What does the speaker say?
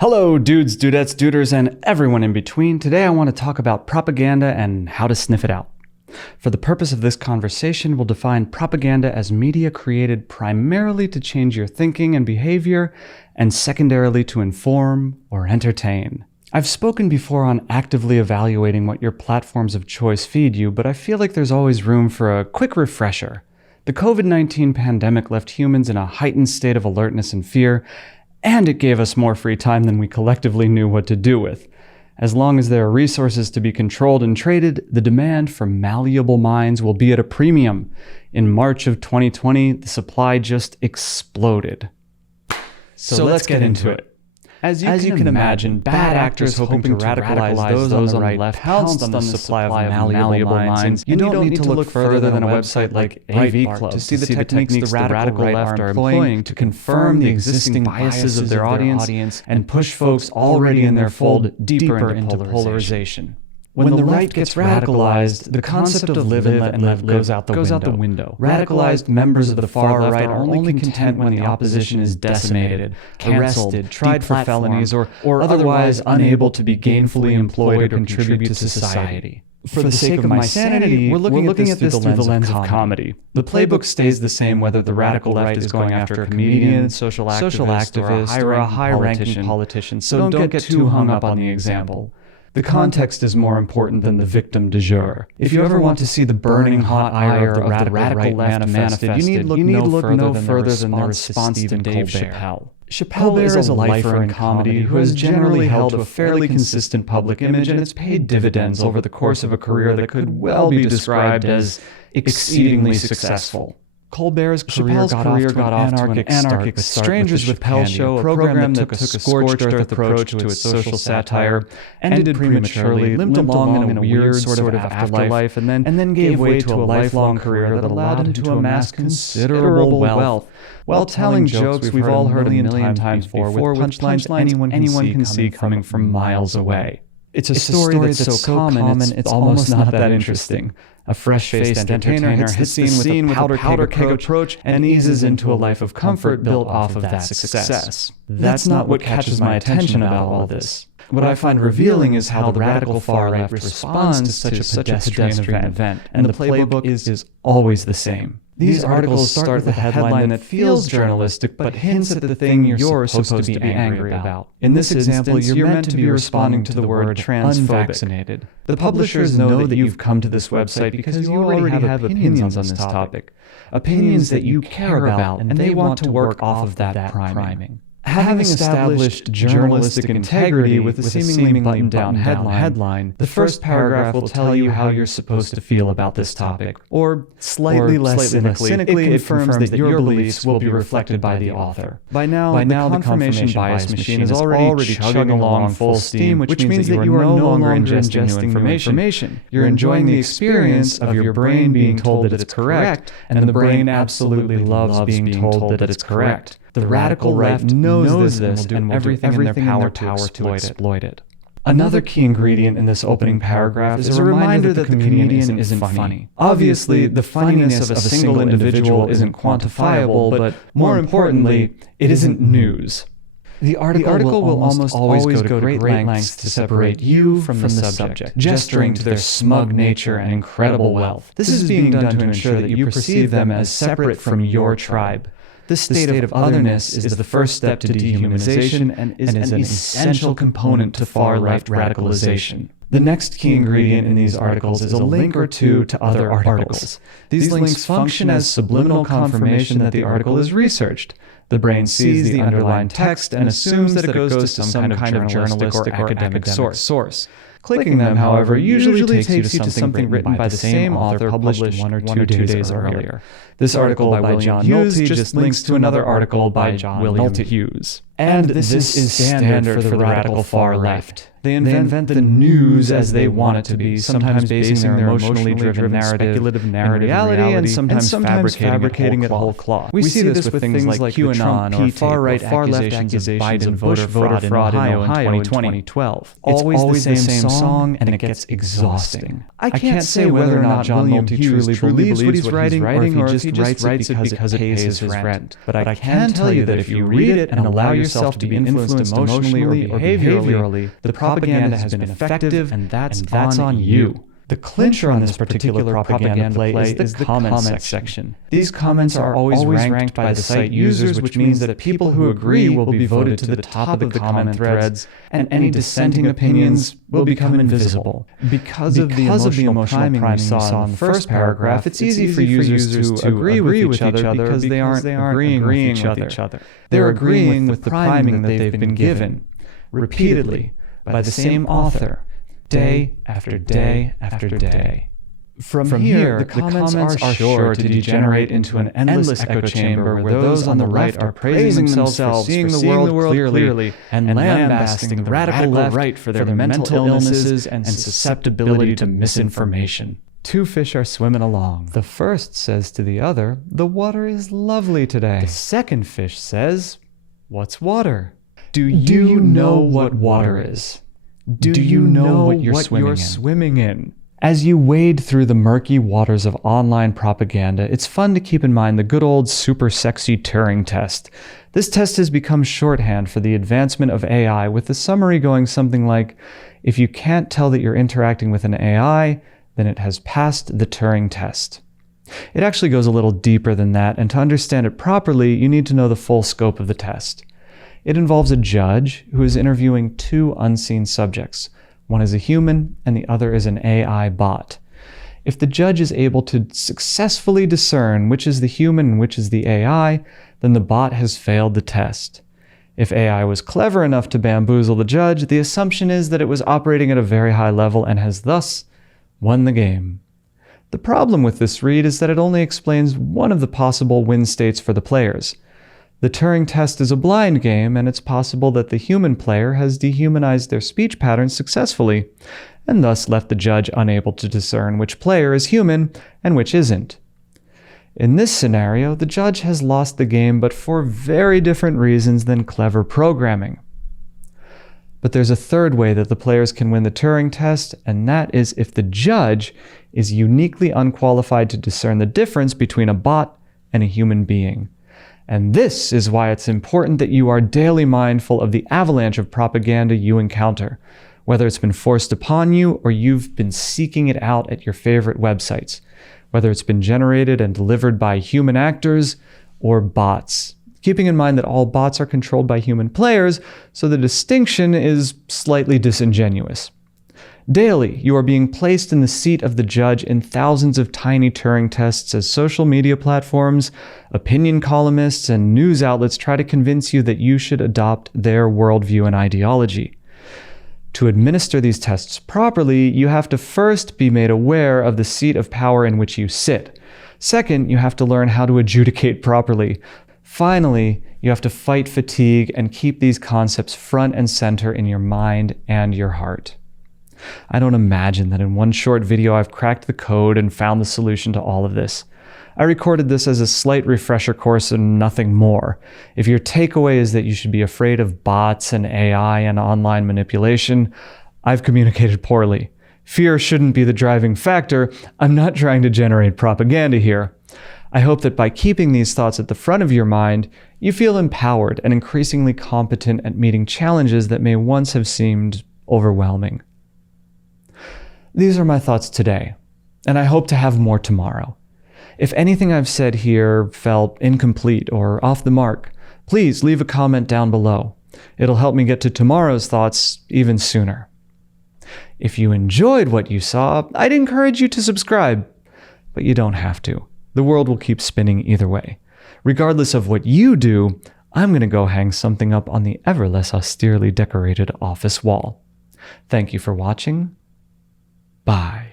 Hello, dudes, dudettes, duders, and everyone in between. Today I want to talk about propaganda and how to sniff it out. For the purpose of this conversation, we'll define propaganda as media created primarily to change your thinking and behavior, and secondarily to inform or entertain. I've spoken before on actively evaluating what your platforms of choice feed you, but I feel like there's always room for a quick refresher. The COVID-19 pandemic left humans in a heightened state of alertness and fear, and it gave us more free time than we collectively knew what to do with. As long as there are resources to be controlled and traded, the demand for malleable minds will be at a premium. In March of 2020, the supply just exploded. So let's get into it. As you can imagine, bad actors hoping to radicalize those on the left pounced on the supply of malleable minds. You don't need to look further than a website like AV Club to see the techniques the radical left are employing to confirm the existing biases of their audience and push folks already in their fold deeper into polarization. When the right gets radicalized, the concept of live and let live goes out the window. Radicalized members of the far right are only content when the opposition is decimated, arrested, tried for felonies, or otherwise unable to be gainfully employed or contribute to society. For the sake of my sanity, we're looking at this through the lens of comedy. The playbook stays the same whether the radical left is going after a comedian, social activist, or a high-ranking politician, so don't get too hung up on the example. The context is more important than the victim du jour. If you ever want to see the burning hot ire of the radical left manifested, you need look no further than the response to Dave Chappelle. Chappelle is a lifer in comedy who has generally held a fairly consistent public image, and it's paid dividends over the course of a career that could well be described as exceedingly successful. Colbert's career got off to an anarchic start. Strangers with Pell Show, a program that took a scorched earth approach to its social satire, ended prematurely, limped along in a weird sort of afterlife, and then gave way to a lifelong career that allowed him to amass considerable wealth, while telling jokes we've all heard a million times before with punchlines anyone can see coming from miles away. It's a story that's so common, it's almost not that interesting. A fresh-faced entertainer hits the scene with a powder keg approach and eases into a life of comfort built off of that success. That's not what catches my attention about all this. What I find revealing is how the radical far right responds to such a pedestrian event, and the playbook is always the same. These articles start with a headline that feels journalistic but hints at the thing you're supposed to be angry about. In this example, you're meant to be responding to the word unvaccinated. The publishers know that you've come to this website because you already have opinions on this topic. Opinions that you care about, and they want to work off of that priming. Having established journalistic integrity with a seemingly buttoned-down headline, the first paragraph will tell you how you're supposed to feel about this topic. Or, slightly less cynically, it confirms that your beliefs will be reflected by the author. By now, the confirmation bias machine is already chugging along full steam, which means that you are no longer ingesting new information. You're enjoying the experience of your brain being told that it's correct, and the brain absolutely loves being told that it's correct. The radical right knows this and will do everything in their power to exploit it. Another key ingredient in this opening paragraph is a reminder that the comedian isn't funny. Obviously, the funniness of a single individual isn't quantifiable, but more importantly, it isn't news. The article will almost always go to great lengths to separate you from the subject, gesturing to their smug nature and incredible wealth. This is being done to ensure that you perceive them as separate from your tribe. This state of otherness is the first step to dehumanization and is an essential component to far-left radicalization. The next key ingredient in these articles is a link or two to other articles. These links function as subliminal confirmation that the article is researched. The brain sees the underlined text and assumes that it goes to some kind of journalistic or academic source. Clicking them, however, usually takes you to something written by the same author published 1 or 2 days earlier. This article by William Hughes just links to another article by William Hughes. And this is standard for the radical far left. They invent the news as they want it to be, sometimes basing their emotionally driven speculative narrative in reality, and sometimes fabricating it whole cloth. We see this with things like QAnon or far-right accusations of Biden voter fraud in Ohio in 2012. It's always the same song, and it gets exhausting. I can't say whether or not John William truly believes what he's writing, or if he just writes it because it pays his rent. But I can tell you that if you read it and allow yourself to be influenced emotionally or behaviorally, the propaganda has been effective, and that's on you. The clincher on this particular propaganda play is the comment section. These comments are always ranked by the site users, which means that people who agree will be voted to the top of the comment threads, and any dissenting opinions will become invisible. Because of the emotional priming we saw in the first paragraph, it's easy for users to agree with each other because they aren't agreeing with each other. They're agreeing with the priming that they've been given, repeatedly, by the same author, day after day after day. From here, the comments are sure to degenerate into an endless echo chamber where those on the right are praising themselves for seeing the world clearly and lambasting the radical right for their mental illnesses and susceptibility to misinformation. Two fish are swimming along. The first says to the other, "The water is lovely today." The second fish says, "What's water? Do you know what water is? Do you know what you're swimming in?" As you wade through the murky waters of online propaganda, it's fun to keep in mind the good old super sexy Turing test. This test has become shorthand for the advancement of AI, with the summary going something like, if you can't tell that you're interacting with an AI, then it has passed the Turing test. It actually goes a little deeper than that, and to understand it properly, you need to know the full scope of the test. It involves a judge who is interviewing two unseen subjects. One is a human, and the other is an AI bot. If the judge is able to successfully discern which is the human and which is the AI, then the bot has failed the test. If AI was clever enough to bamboozle the judge, the assumption is that it was operating at a very high level and has thus won the game. The problem with this read is that it only explains one of the possible win states for the players. The Turing test is a blind game, and it's possible that the human player has dehumanized their speech patterns successfully, and thus left the judge unable to discern which player is human and which isn't. In this scenario, the judge has lost the game, but for very different reasons than clever programming. But there's a third way that the players can win the Turing test, and that is if the judge is uniquely unqualified to discern the difference between a bot and a human being. And this is why it's important that you are daily mindful of the avalanche of propaganda you encounter, whether it's been forced upon you or you've been seeking it out at your favorite websites, whether it's been generated and delivered by human actors or bots. Keeping in mind that all bots are controlled by human players, so the distinction is slightly disingenuous. Daily, you are being placed in the seat of the judge in thousands of tiny Turing tests as social media platforms, opinion columnists, and news outlets try to convince you that you should adopt their worldview and ideology. To administer these tests properly, you have to first be made aware of the seat of power in which you sit. Second, you have to learn how to adjudicate properly. Finally, you have to fight fatigue and keep these concepts front and center in your mind and your heart. I don't imagine that in one short video I've cracked the code and found the solution to all of this. I recorded this as a slight refresher course and nothing more. If your takeaway is that you should be afraid of bots and AI and online manipulation, I've communicated poorly. Fear shouldn't be the driving factor. I'm not trying to generate propaganda here. I hope that by keeping these thoughts at the front of your mind, you feel empowered and increasingly competent at meeting challenges that may once have seemed overwhelming. These are my thoughts today, and I hope to have more tomorrow. If anything I've said here felt incomplete or off the mark, please leave a comment down below. It'll help me get to tomorrow's thoughts even sooner. If you enjoyed what you saw, I'd encourage you to subscribe, but you don't have to. The world will keep spinning either way. Regardless of what you do, I'm going to go hang something up on the ever less austerely decorated office wall. Thank you for watching. Bye.